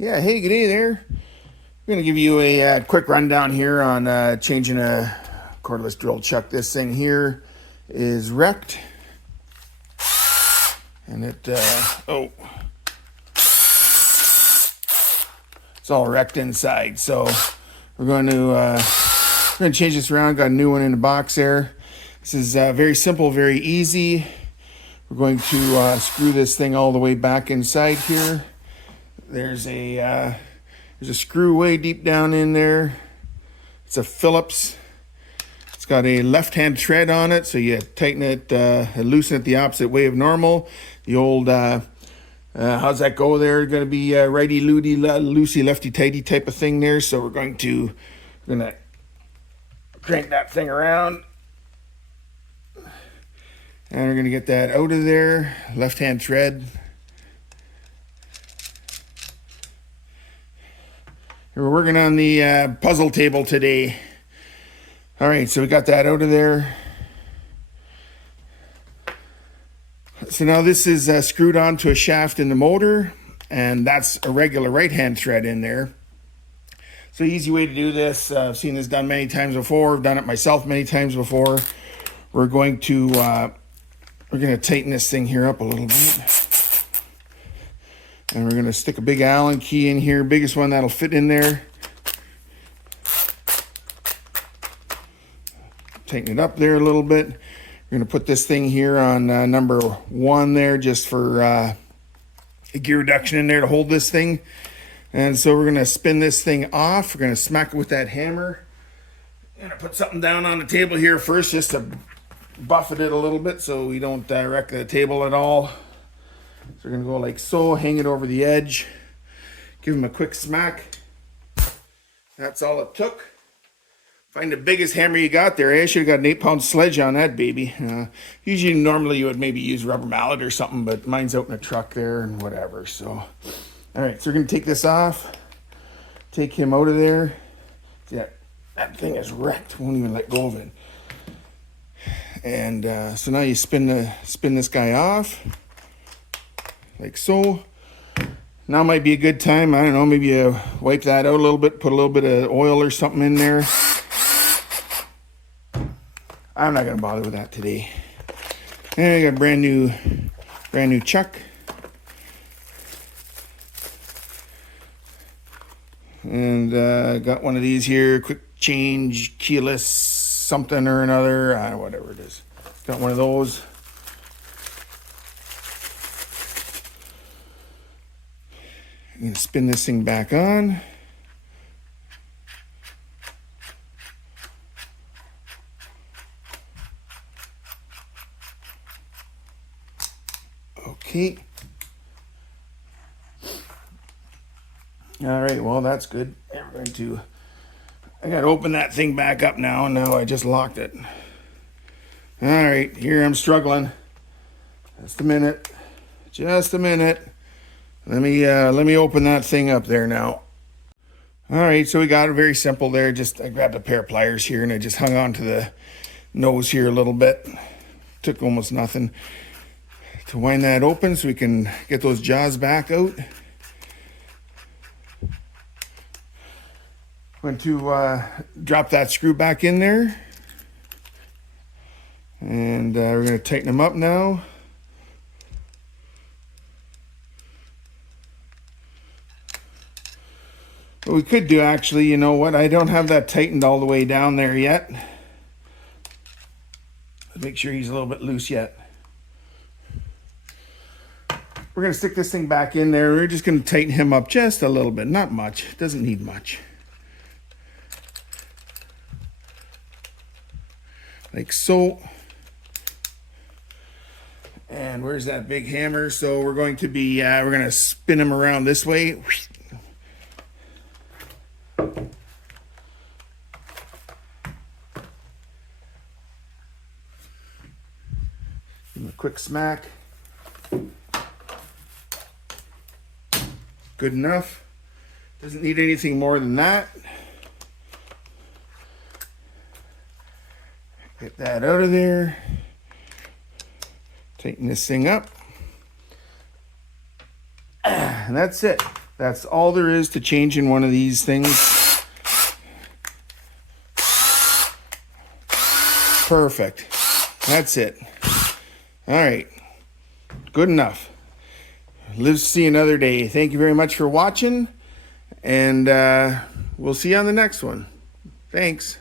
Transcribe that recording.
Yeah, hey, good day there. I'm going to give you a quick rundown here on changing a cordless drill chuck. This thing here is wrecked, and it's all wrecked inside. So we're going to change this around. Got a new one in the box there. This is very simple, very easy. We're going to screw this thing all the way back inside here. There's a screw way deep down in there. It's a Phillips. It's got a left-hand thread on it, so you tighten it, loosen it the opposite way of normal. The old, how's that go there? Going to be righty-loosey, loosey, lefty-tighty type of thing there. So we're going to crank that thing around. And we're going to get that out of there. Left-hand thread. We're working on the puzzle table today. All right, so we got that out of there. So now this is screwed onto a shaft in the motor, and that's a regular right-hand thread in there. So easy way to do this. I've seen this done many times before. I've done it myself many times before. We're going to tighten this thing here up a little bit. And we're going to stick a big Allen key in here, biggest one that'll fit in there. Tighten it up there a little bit. We're going to put this thing here on number 1 there, just for a gear reduction in there to hold this thing. And so we're going to spin this thing off. We're going to smack it with that hammer. I'm going to put something down on the table here first, just to buffet it a little bit so we don't wreck the table at all. So we're going to go like so, hang it over the edge, give them a quick smack. That's all it took. Find the biggest hammer you got there. I should have got an 8-pound sledge on that baby. Usually, normally you would maybe use rubber mallet or something, but mine's out in the truck there and whatever. So, all right, so we're going to take this off, take him out of there. Yeah, that thing is wrecked. Won't even let go of it. And so now you spin this guy off. Like so. Now might be a good time, I don't know, maybe you wipe that out a little bit, put a little bit of oil or something in there. I'm not going to bother with that today. And I got a brand new chuck. And got one of these here, quick change, keyless something or another, whatever it is. Got one of those. I'm going to spin this thing back on. Okay. All right, well, that's good. I got to open that thing back up now. No, I just locked it. All right, here I'm struggling. Just a minute. Let me open that thing up there now. All right, so we got it very simple there. I grabbed a pair of pliers here and I just hung on to the nose here a little bit. Took almost nothing to wind that open so we can get those jaws back out. I'm going to drop that screw back in there. And we're going to tighten them up now. What we could do, actually, you know what? I don't have that tightened all the way down there yet. Make sure he's a little bit loose yet. We're going to stick this thing back in there. We're just going to tighten him up just a little bit. Not much. Doesn't need much. Like so. And where's that big hammer? So we're going to spin him around this way. Give him a quick smack. Good enough. Doesn't need anything more than that. Get that out of there. Tighten this thing up. And that's it. That's all there is to changing one of these things. Perfect. That's it. All right. Good enough. Live to see another day. Thank you very much for watching, and we'll see you on the next one. Thanks.